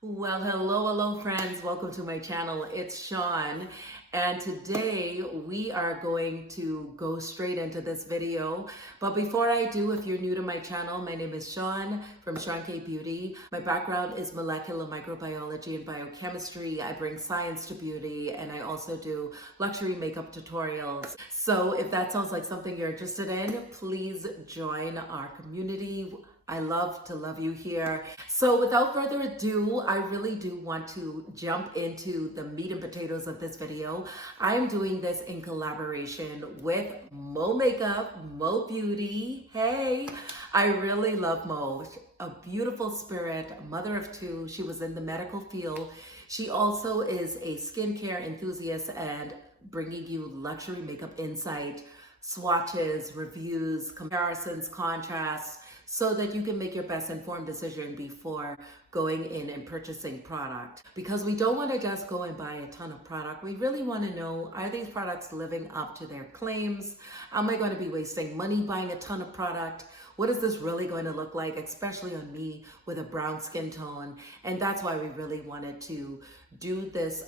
Well, hello friends. Welcome to my channel. It's Sean. And today we are going to go straight into this video. But before I do, if you're new to my channel, my name is Sean from Seankbeauty. My background is molecular microbiology and biochemistry. I bring science to beauty, and I also do luxury makeup tutorials. So if that sounds like something you're interested in, please join our community. I love to love you here. So without further ado, I really do want to jump into the meat and potatoes of this video. I'm doing this in collaboration with Mo Makeup, Mo Beauty. Hey, I really love Mo, a beautiful spirit, a mother of two. She was in the medical field. She also is a skincare enthusiast and bringing you luxury makeup insight, swatches, reviews, comparisons, contrasts, so that you can make your best informed decision before going in and purchasing product. Because we don't want to just go and buy a ton of product. We really want to know, are these products living up to their claims? Am I going to be wasting money buying a ton of product? What is this really going to look like, especially on me with a brown skin tone? And that's why we really wanted to do this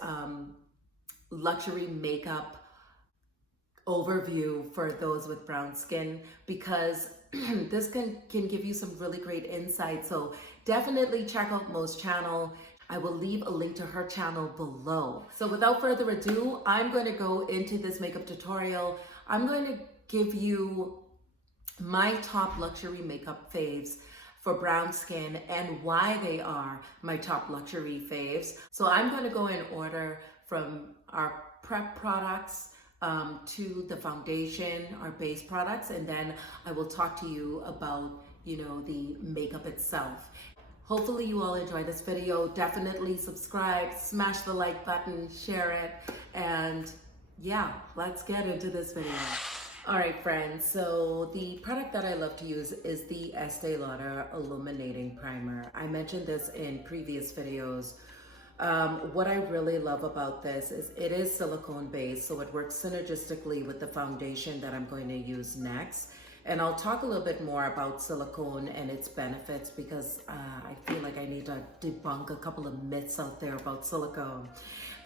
luxury makeup overview for those with brown skin, because this can give you some really great insight. So definitely check out Mo's channel. I will leave a link to her channel below. So without further ado, I'm going to go into this makeup tutorial. I'm going to give you my top luxury makeup faves for brown skin and why they are my top luxury faves. So I'm going to go in order from our prep products to the foundation, our base products, and then I will talk to you about, the makeup itself. Hopefully you all enjoy this video. Definitely subscribe, smash the like button, share it, and yeah, let's get into this video. All right, friends, so the product that I love to use is the Estee Lauder Illuminating Primer. I mentioned this in previous videos. What I really love about this is it is silicone based, so it works synergistically with the foundation that I'm going to use next. And I'll talk a little bit more about silicone and its benefits, because I feel like I need to debunk a couple of myths out there about silicone.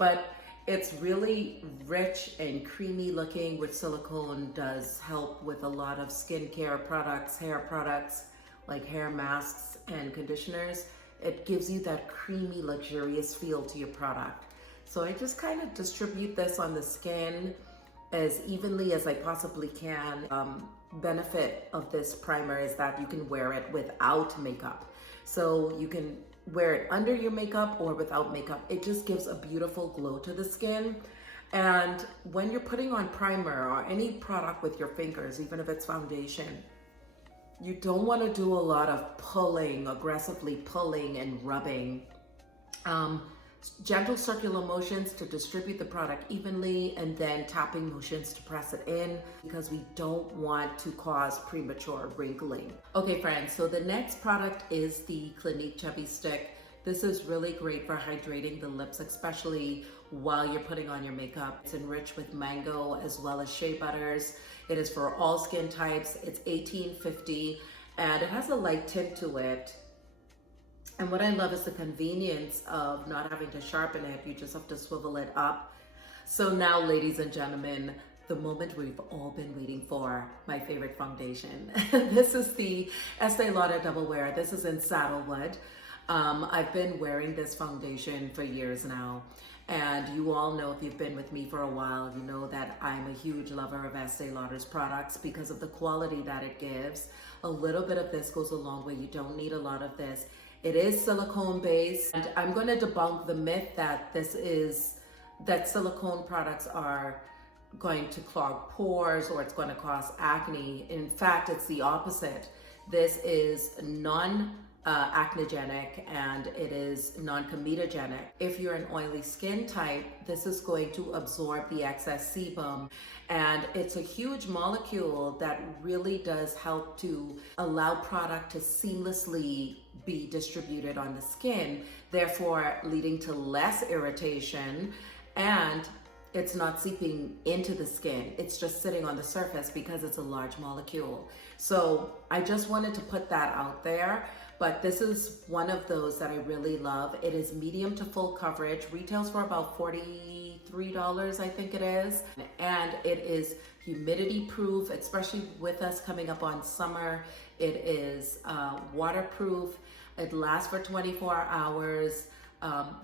But it's really rich and creamy looking, which silicone does help with a lot of skincare products, hair products, like hair masks and conditioners. It gives you that creamy, luxurious feel to your product. So I just kind of distribute this on the skin as evenly as I possibly can. Benefit of this primer is that you can wear it without makeup. So you can wear it under your makeup or without makeup. It just gives a beautiful glow to the skin. And when you're putting on primer or any product with your fingers, even if it's foundation, you don't want to do a lot of pulling, aggressively pulling and rubbing. Gentle circular motions to distribute the product evenly, and then tapping motions to press it in, because we don't want to cause premature wrinkling. Okay friends, so the next product is the Clinique Chubby Stick. This is really great for hydrating the lips, especially while you're putting on your makeup. It's enriched with mango as well as shea butters. It is for all skin types. It's $18.50 and it has a light tint to it. And what I love is the convenience of not having to sharpen it. You just have to swivel it up. So now, ladies and gentlemen, the moment we've all been waiting for, my favorite foundation. This is the Estee Lauder Double Wear. This is in Saddlewood. I've been wearing this foundation for years now. And you all know, if you've been with me for a while, you know that I'm a huge lover of Estee Lauder's products because of the quality that it gives. A little bit of this goes a long way. You don't need a lot of this. It is silicone based, and I'm going to debunk the myth that silicone products are going to clog pores or it's going to cause acne. In fact, it's the opposite. This is non-acnogenic and it is non-comedogenic. If you're an oily skin type, this is going to absorb the excess sebum, and it's a huge molecule that really does help to allow product to seamlessly be distributed on the skin, therefore leading to less irritation, and it's not seeping into the skin. It's just sitting on the surface because it's a large molecule. So I just wanted to put that out there. But this is one of those that I really love. It is medium to full coverage, retails for about $43, I think it is. And it is humidity proof, especially with us coming up on summer. It is waterproof. It lasts for 24 hours.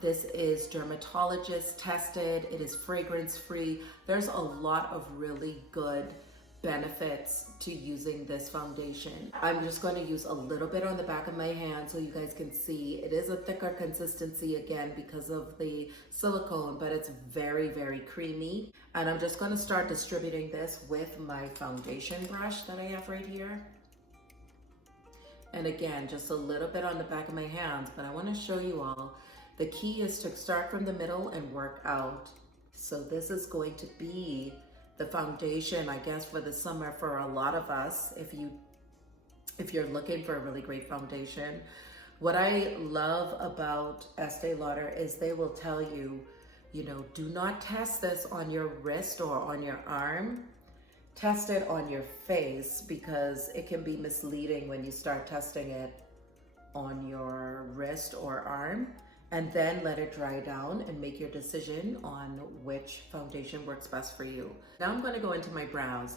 This is dermatologist tested. It is fragrance free. There's a lot of really good benefits to using this foundation. I'm just going to use a little bit on the back of my hand so you guys can see. It is a thicker consistency again because of the silicone, but it's very, very creamy. And I'm just going to start distributing this with my foundation brush that I have right here. And again, just a little bit on the back of my hands, but I want to show you all. The key is to start from the middle and work out. So this is going to be the foundation, I guess, for the summer for a lot of us, if you're looking for a really great foundation. What I love about Estee Lauder is they will tell you, you know, do not test this on your wrist or on your arm. Test it on your face, because it can be misleading when you start testing it on your wrist or arm. And then let it dry down and make your decision on which foundation works best for you. Now I'm going to go into my brows.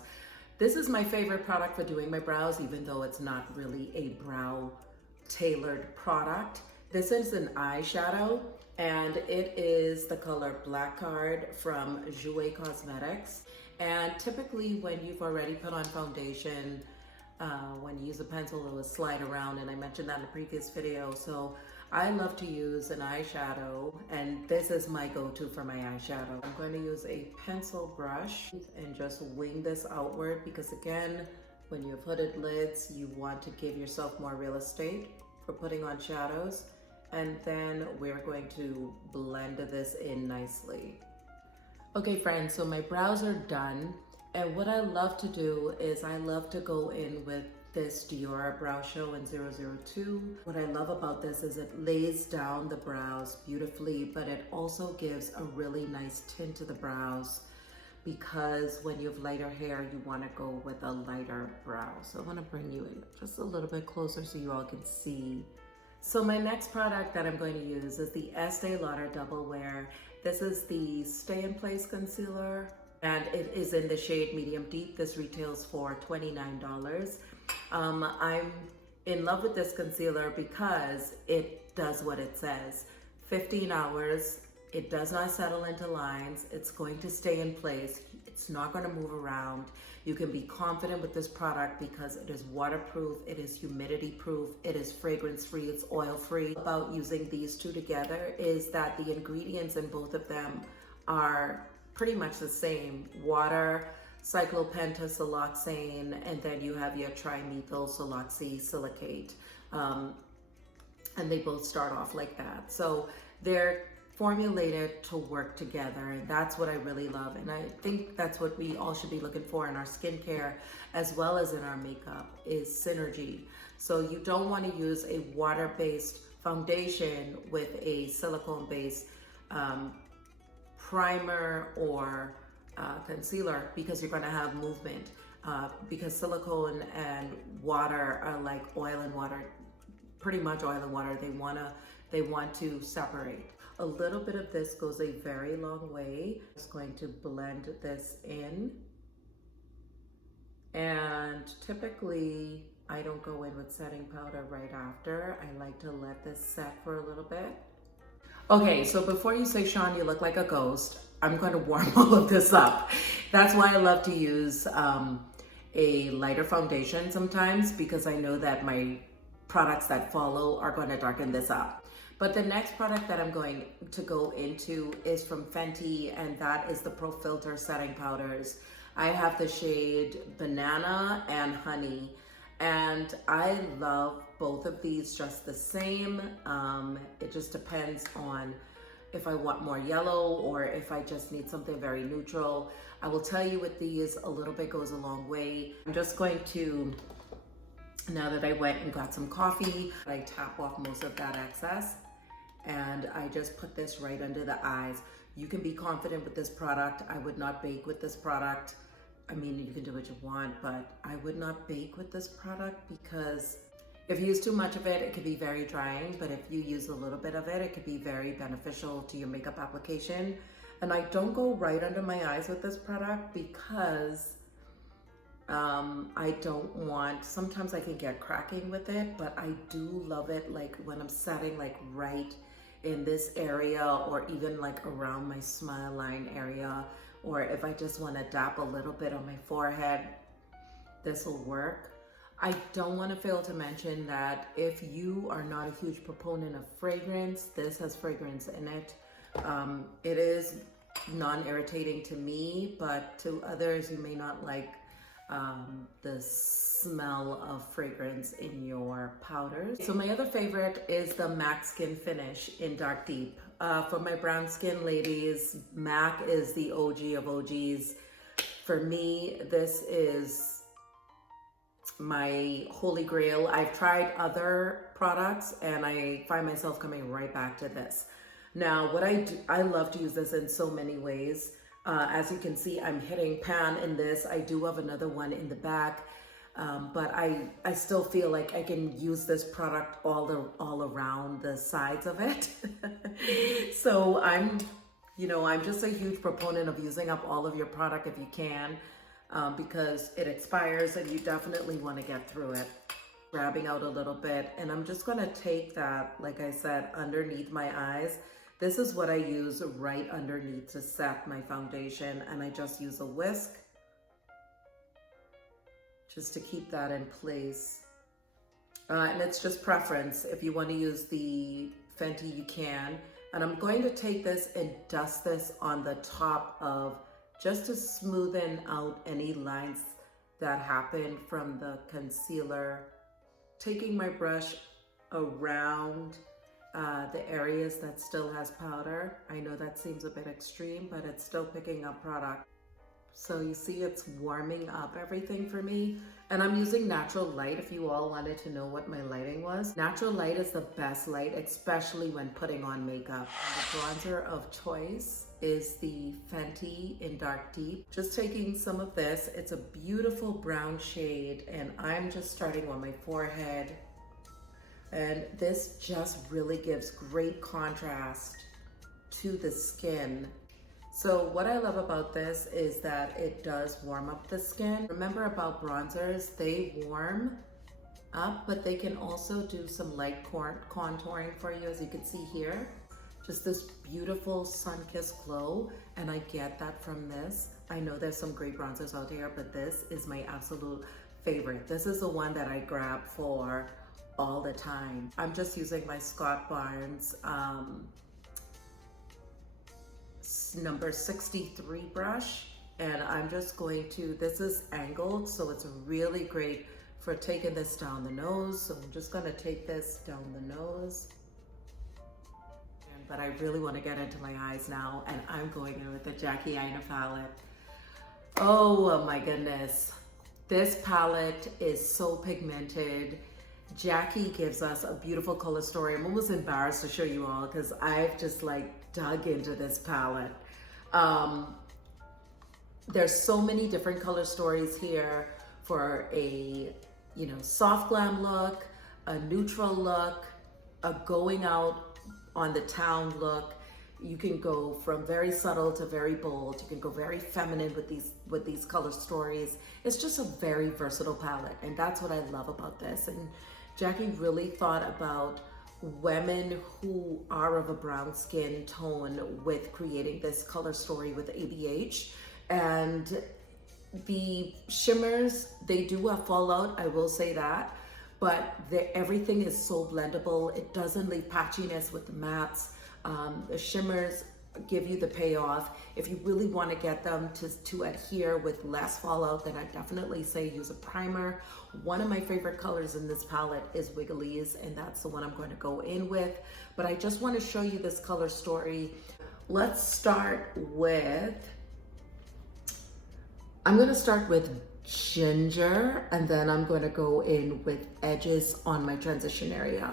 This is my favorite product for doing my brows, even though it's not really a brow tailored product. This is an eyeshadow, and it is the color Black Card from Jouer Cosmetics. And typically when you've already put on foundation, when you use a pencil, it will slide around, and I mentioned that in the previous video. So I love to use an eyeshadow, and this is my go-to for my eyeshadow. I'm going to use a pencil brush and just wing this outward, because again, when you have hooded lids, you want to give yourself more real estate for putting on shadows. And then we're going to blend this in nicely. Okay friends, so my brows are done. And what I love to do is I love to go in with this Dior Brow Show in 002. What I love about this is it lays down the brows beautifully, but it also gives a really nice tint to the brows, because when you have lighter hair, you want to go with a lighter brow. So I want to bring you in just a little bit closer so you all can see. So my next product that I'm going to use is the Estee Lauder Double Wear. This is the Stay in Place Concealer, and it is in the shade Medium Deep. This retails for $29. I'm in love with this concealer because it does what it says. 15 hours, it does not settle into lines, it's going to stay in place, it's not going to move around. You can be confident with this product because it is waterproof, it is humidity proof, it is fragrance free, it's oil free. About using these two together is that the ingredients in both of them are pretty much the same. Water, cyclopentasiloxane, and then you have your trimethylsiloxysilicate. And they both start off like that. So they're formulated to work together, and that's what I really love. And I think that's what we all should be looking for in our skincare as well as in our makeup, is synergy. So you don't want to use a water-based foundation with a silicone-based primer or concealer, because you're going to have movement, because silicone and water are like oil and water, pretty much oil and water. They want to separate. A little bit of this goes a very long way. I'm just going to blend this in, and typically I don't go in with setting powder right after. I like to let this set for a little bit. Okay, so before you say, Sean, you look like a ghost, I'm going to warm all of this up. That's why I love to use a lighter foundation sometimes, because I know that my products that follow are going to darken this up. But the next product that I'm going to go into is from Fenty, and that is the Profilter setting powders. I have the shade Banana and Honey, and I love both of these just the same. It just depends on if I want more yellow or if I just need something very neutral. I will tell you with these, a little bit goes a long way. I'm just going to, now that I went and got some coffee, I tap off most of that excess, and I just put this right under the eyes. You can be confident with this product. I would not bake with this product. I mean, you can do what you want, but I would not bake with this product because If you use too much of it, it could be very drying, but if you use a little bit of it, it could be very beneficial to your makeup application. And I don't go right under my eyes with this product because I don't want, sometimes I can get cracking with it, but I do love it like when I'm setting like right in this area, or even like around my smile line area, or if I just want to dap a little bit on my forehead, this will work. I don't want to fail to mention that if you are not a huge proponent of fragrance, this has fragrance in it. It is non-irritating to me, but to others you may not like the smell of fragrance in your powders. So my other favorite is the MAC Skin Finish in Dark Deep. For my brown skin ladies, MAC is the OG of OGs. For me, this is my holy grail. I've tried other products and I find myself coming right back to this. Now, what I do, I love to use this in so many ways. As you can see, I'm hitting pan in this. I do have another one in the back, but I still feel like I can use this product all around the sides of it. So I'm just a huge proponent of using up all of your product if you can, because it expires and you definitely want to get through it. Grabbing out a little bit, and I'm just going to take that, like I said, underneath my eyes. This is what I use right underneath to set my foundation, and I just use a whisk just to keep that in place. And it's just preference. If you want to use the Fenty, you can. And I'm going to take this and dust this on the top of, just to smoothen out any lines that happen from the concealer. Taking my brush around the areas that still has powder. I know that seems a bit extreme, but it's still picking up product. So you see it's warming up everything for me. And I'm using natural light if you all wanted to know what my lighting was. Natural light is the best light, especially when putting on makeup. The bronzer of choice is the Fenty in Dark Deep. Just taking some of this, it's a beautiful brown shade, and I'm just starting on my forehead. And this just really gives great contrast to the skin. So what I love about this is that it does warm up the skin. Remember about bronzers, they warm up, but they can also do some light contouring for you, as you can see here. Just this beautiful sun-kissed glow, and I get that from this. I know there's some great bronzers out here, but this is my absolute favorite. This is the one that I grab for all the time. I'm just using my Scott Barnes number 63 brush, and I'm just going to, this is angled, so it's really great for taking this down the nose. So I'm just going to take this down the nose. But I really want to get into my eyes now, and I'm going in with the Jackie Aina palette. Oh my goodness. This palette is so pigmented. Jackie gives us a beautiful color story. I'm almost embarrassed to show you all because I've just like dug into this palette. There's so many different color stories here for a, soft glam look, a neutral look, a going out on the town look. You can go from very subtle to very bold. You can go very feminine with these color stories. It's just a very versatile palette, and that's what I love about this. And Jackie really thought about women who are of a brown skin tone with creating this color story with ABH. And the shimmers, they do have fallout, I will say that, but everything is so blendable. It doesn't leave patchiness with the mattes. The shimmers give you the payoff. If you really want to get them to adhere with less fallout, then I definitely say use a primer. One of my favorite colors in this palette is Wiggly's, and that's the one I'm going to go in with. But I just want to show you this color story. Let's start with, I'm going to start with ginger, and then I'm going to go in with edges on my transition area.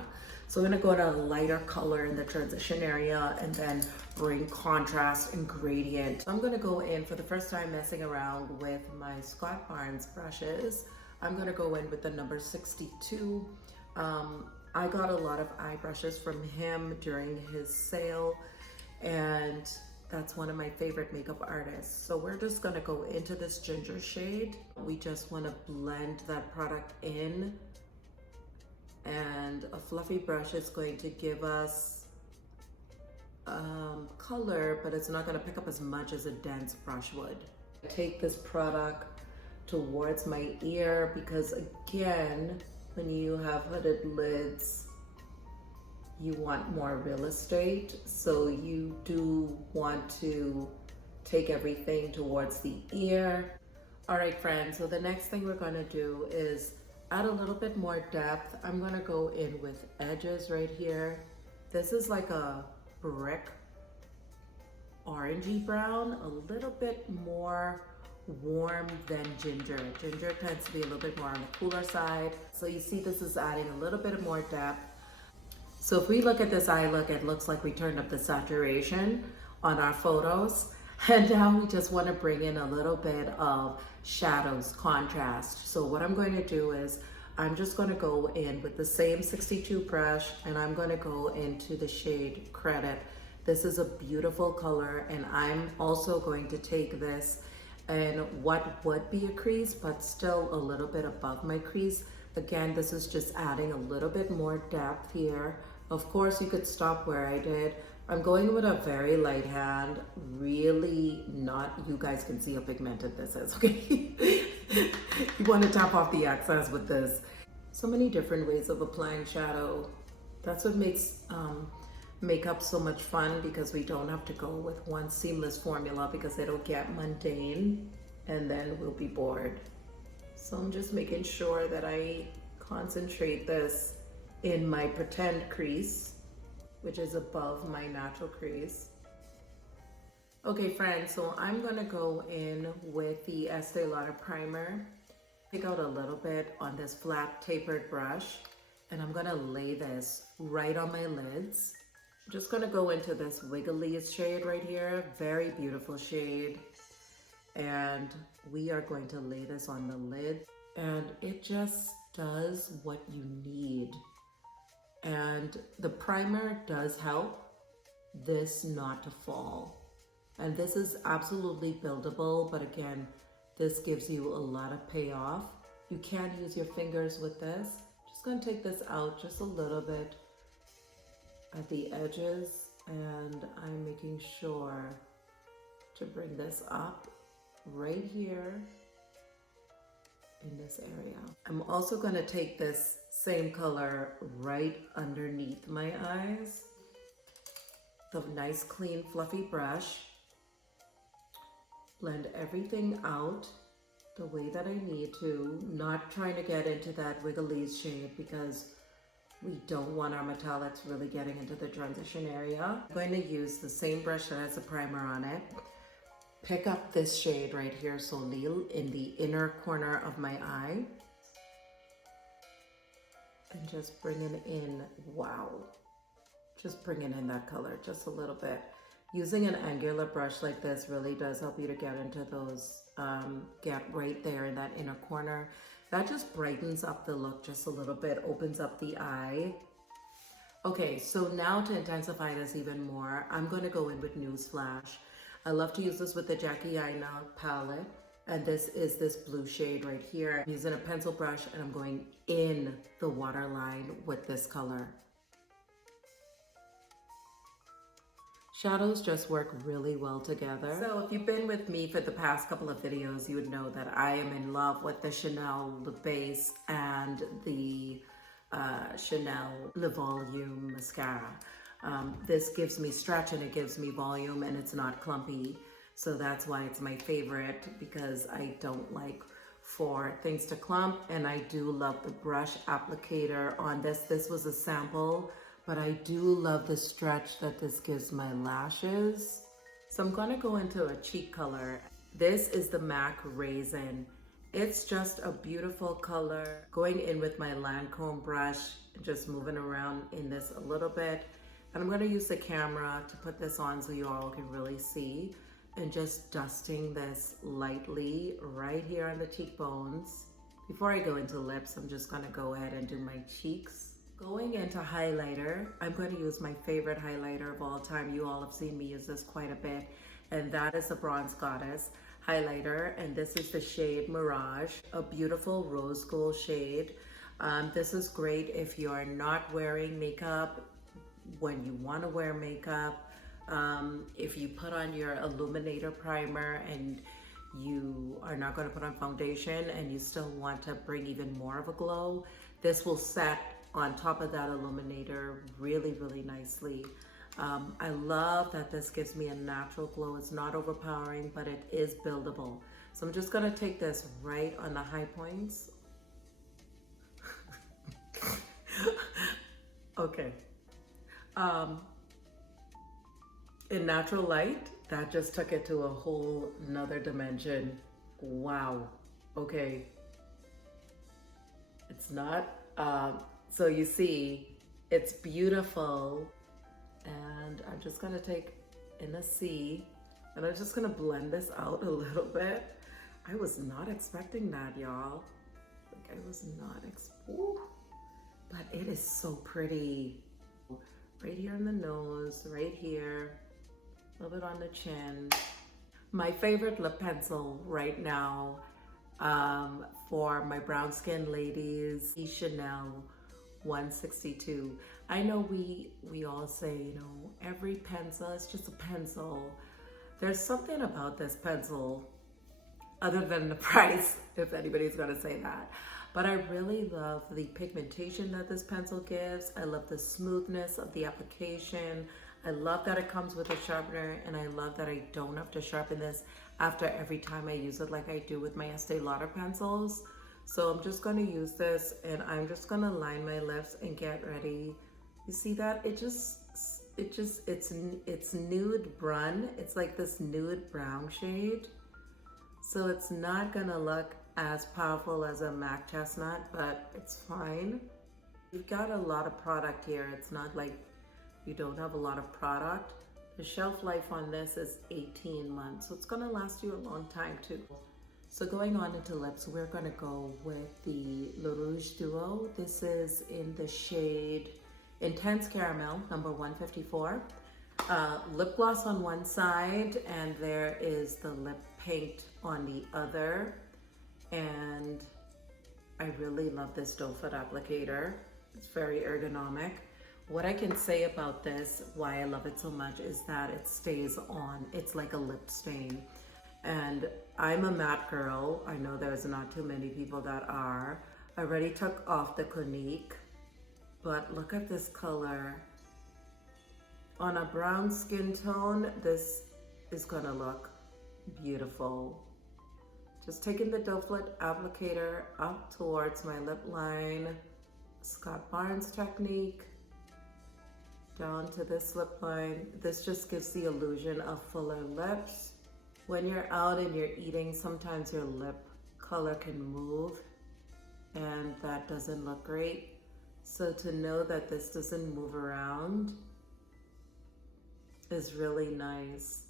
So I'm going to go to a lighter color in the transition area and then bring contrast and gradient. I'm going to go in for the first time messing around with my Scott Barnes brushes. I'm going to go in with the number 62 I got a lot of eye brushes from him during his sale, and that's one of my favorite makeup artists. So we're just gonna go into this ginger shade. We just wanna blend that product in, and a fluffy brush is going to give us color, but it's not gonna pick up as much as a dense brush would. Take this product towards my ear because again, when you have hooded lids, you want more real estate. So you do want to take everything towards the ear. All right, friends, so the next thing we're gonna do is add a little bit more depth. I'm gonna go in with edges right here. This is like a brick orangey brown, a little bit more warm than ginger. Ginger tends to be a little bit more on the cooler side. So you see this is adding a little bit more depth. So if we look at this eye look, it looks like we turned up the saturation on our photos. And now we just want to bring in a little bit of shadows, contrast. So what I'm going to do is I'm just going to go in with the same 62 brush, and I'm going to go into the shade Credit. This is a beautiful color, and I'm also going to take this and what would be a crease, but still a little bit above my crease. Again, this is just adding a little bit more depth here. Of course, you could stop where I did. I'm going with a very light hand, really not, you guys can see how pigmented this is, okay? You want to tap off the excess with this. So many different ways of applying shadow. That's what makes makeup so much fun, because we don't have to go with one seamless formula because it'll get mundane and then we'll be bored. So I'm just making sure that I concentrate this in my pretend crease, which is above my natural crease. Okay friends, so I'm gonna go in with the Estee Lauder primer. Take out a little bit on this flat tapered brush, and I'm gonna lay this right on my lids. I'm just gonna go into this Wiggly's shade right here, very beautiful shade. And we are going to lay this on the lid, and it just does what you need. And the primer does help this not to fall. And this is absolutely buildable, but again, this gives you a lot of payoff. You can't use your fingers with this. Just gonna take this out just a little bit at the edges, and I'm making sure to bring this up right here in this area. I'm also gonna take this same color right underneath my eyes. The nice, clean, fluffy brush. Blend everything out the way that I need to, not trying to get into that Wiggly's shade because we don't want our metallics really getting into the transition area. I'm going to use the same brush that has a primer on it. Pick up this shade right here, Solil, in the inner corner of my eye. And just bring it in, wow. Just bringing in that color just a little bit. Using an angular brush like this really does help you to get into those, get right there in that inner corner. That just brightens up the look just a little bit, opens up the eye. Okay, so now to intensify this even more, I'm going to go in with Newsflash. I love to use this with the Jackie Aina palette, and this is this blue shade right here. I'm using a pencil brush, and I'm going in the waterline with this color. Shadows just work really well together. So if you've been with me for the past couple of videos, you would know that I am in love with the Chanel Le Base and the Chanel Le Volume mascara. This gives me stretch and it gives me volume, and it's not clumpy. So that's why it's my favorite, because I don't like for things to clump, and I do love the brush applicator on this. This was a sample, but I do love the stretch that this gives my lashes. So I'm gonna go into a cheek color. This is the MAC Raisin. It's just a beautiful color. Going in with my Lancome brush, just moving around in this a little bit. And I'm gonna use the camera to put this on so you all can really see. And just dusting this lightly right here on the cheekbones, Before I go into lips, I'm just gonna go ahead and do my cheeks. Going into highlighter, I'm going to use my favorite highlighter of all time. You all have seen me use this quite a bit, and that is the Bronze Goddess highlighter, and this is the shade Mirage, a beautiful rose gold shade. This is great if you're not wearing makeup, when you want to wear makeup, if you put on your illuminator primer and you are not going to put on foundation and you still want to bring even more of a glow, this will set on top of that illuminator really, really nicely. I love that this gives me a natural glow. It's not overpowering, but it is buildable. So I'm just gonna take this right on the high points. Okay. In natural light, that just took it to a whole nother dimension. Wow. Okay. It's not, so you see, it's beautiful. And I'm just gonna take in a C, and I'm just gonna blend this out a little bit. I was not expecting that, y'all. Like, I was not but it is so pretty. Right here on the nose, right here, a little bit on the chin. My favorite lip pencil right now for my brown skin ladies, Chanel 162. I know we all say, you know, every pencil is just a pencil. There's something about this pencil, other than the price, if anybody's gonna say that. But I really love the pigmentation that this pencil gives. I love the smoothness of the application. I love that it comes with a sharpener, and I love that I don't have to sharpen this after every time I use it like I do with my Estee Lauder pencils. So I'm just gonna use this, and I'm just gonna line my lips and get ready. You see that? It's nude brun. It's like this nude brown shade. So it's not gonna look as powerful as a MAC chestnut, but it's fine. You've got a lot of product here. It's not like you don't have a lot of product. The shelf life on this is 18 months, so it's gonna last you a long time too. So going on into lips, we're gonna go with the Le Rouge Duo. This is in the shade Intense Caramel, number 154. Lip gloss on one side, and there is the lip paint on the other. And I really love this doe foot applicator. It's very ergonomic. What I can say about this, why I love it so much, is that it stays on. It's like a lip stain. And I'm a matte girl. I know there's not too many people that are. I already took off the Clinique, but look at this color. On a brown skin tone, this is gonna look beautiful. Just taking the doe foot applicator up towards my lip line, Scott Barnes technique, down to this lip line. This just gives the illusion of fuller lips. When you're out and you're eating, sometimes your lip color can move, and that doesn't look great. So to know that this doesn't move around is really nice.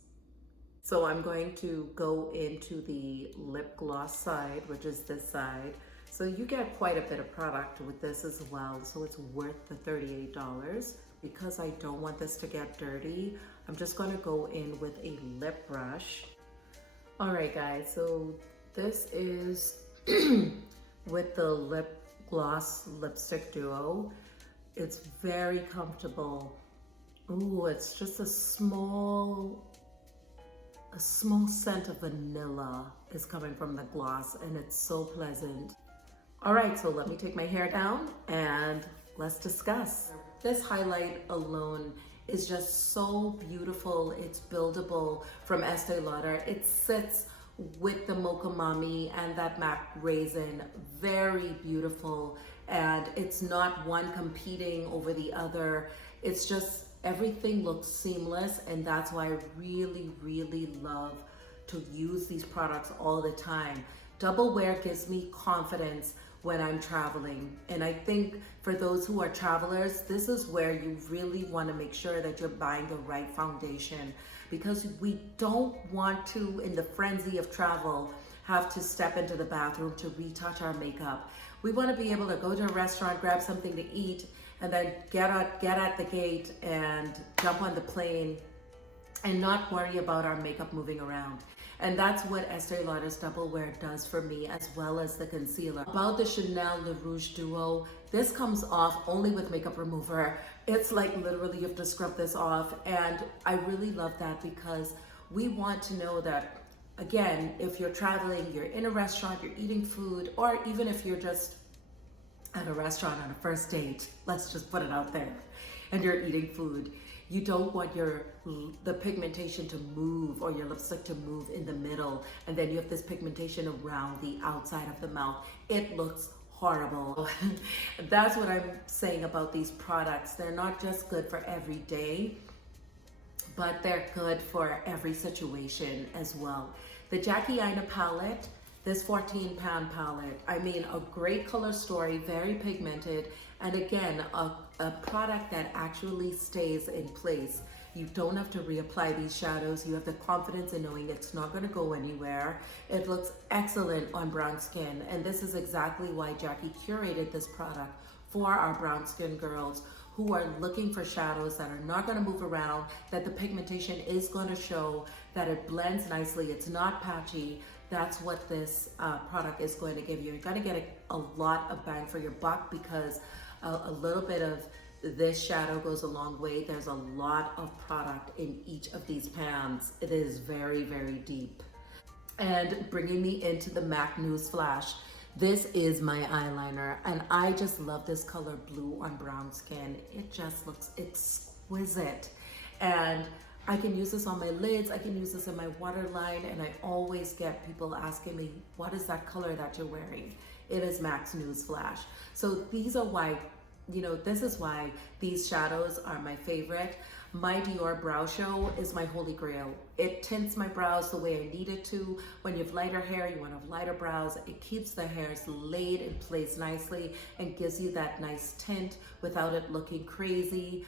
So I'm going to go into the lip gloss side, which is this side. So you get quite a bit of product with this as well. So it's worth the $38. Because I don't want this to get dirty, I'm just gonna go in with a lip brush. All right, guys, so this is with the lip gloss lipstick duo. It's very comfortable. Ooh, it's just a small scent of vanilla is coming from the gloss, and it's so pleasant. All right, so let me take my hair down and let's discuss. This highlight alone is just so beautiful. It's buildable from Estee Lauder. It sits with the Mocha Mami and that MAC Raisin. Very beautiful, and it's not one competing over the other. It's just everything looks seamless, and that's why I really, really love to use these products all the time. Double wear gives me confidence when I'm traveling. And I think for those who are travelers, this is where you really want to make sure that you're buying the right foundation, because we don't want to, in the frenzy of travel, have to step into the bathroom to retouch our makeup. We want to be able to go to a restaurant, grab something to eat, and then get at the gate and jump on the plane and not worry about our makeup moving around. And that's what Estee Lauder's Double Wear does for me, as well as the concealer. About the Chanel Le Rouge Duo, this comes off only with makeup remover. It's like literally you have to scrub this off. And I really love that because we want to know that, again, if you're traveling, you're in a restaurant, you're eating food, or even if you're just at a restaurant on a first date, let's just put it out there, and you're eating food, you don't want the pigmentation to move or your lipstick to move in the middle, and then you have this pigmentation around the outside of the mouth. It looks horrible. That's what I'm saying about these products. They're not just good for every day, but they're good for every situation as well. The Jackie Aina palette, this 14-pound palette, I mean, a great color story, very pigmented, and again, a product that actually stays in place. You don't have to reapply these shadows. You have the confidence in knowing it's not going to go anywhere. It looks excellent on brown skin, and this is exactly why Jackie curated this product for our brown skin girls who are looking for shadows that are not going to move around, that the pigmentation is going to show, that it blends nicely, it's not patchy. That's what this product is going to give you. You're going to get a lot of bang for your buck because a little bit of this shadow goes a long way. There's a lot of product in each of these pans. It is very, very deep. And bringing me into the MAC Newsflash, this is my eyeliner, and I just love this color blue on brown skin. It just looks exquisite. And I can use this on my lids, I can use this in my waterline, and I always get people asking me, what is that color that you're wearing? It is MAC's Newsflash. So these are why, this is why these shadows are my favorite. My Dior Brow Show is my holy grail. It tints my brows the way I need it to. When you have lighter hair, you want to have lighter brows. It keeps the hairs laid in place nicely and gives you that nice tint without it looking crazy.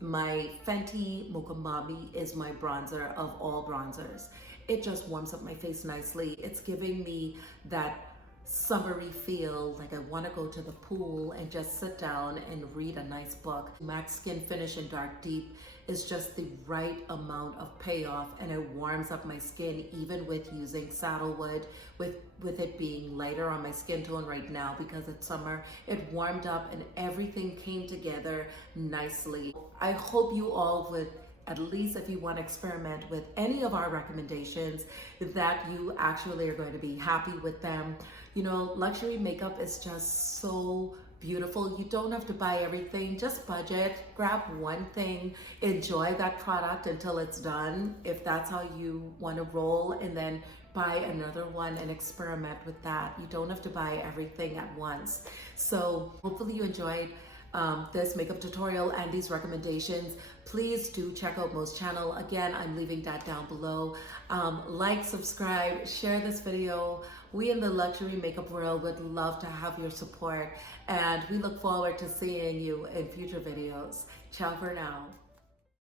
My Fenty Mocha Mami is my bronzer of all bronzers. It just warms up my face nicely. It's giving me that summery feel, like I want to go to the pool and just sit down and read a nice book. MAC Skin Finish in Dark Deep is just the right amount of payoff, and it warms up my skin even with using saddlewood, with it being lighter on my skin tone right now because it's summer. It warmed up and everything came together nicely. I hope you all would, at least if you want to experiment with any of our recommendations, that you actually are going to be happy with them. Luxury makeup is just so beautiful. You don't have to buy everything, just budget, grab one thing, enjoy that product until it's done, if that's how you want to roll, and then buy another one and experiment with that. You don't have to buy everything at once. So hopefully you enjoyed this makeup tutorial and these recommendations. Please do check out Mo's channel. Again, I'm leaving that down below. Like, subscribe, share this video. We in the luxury makeup world would love to have your support, and we look forward to seeing you in future videos. Ciao for now.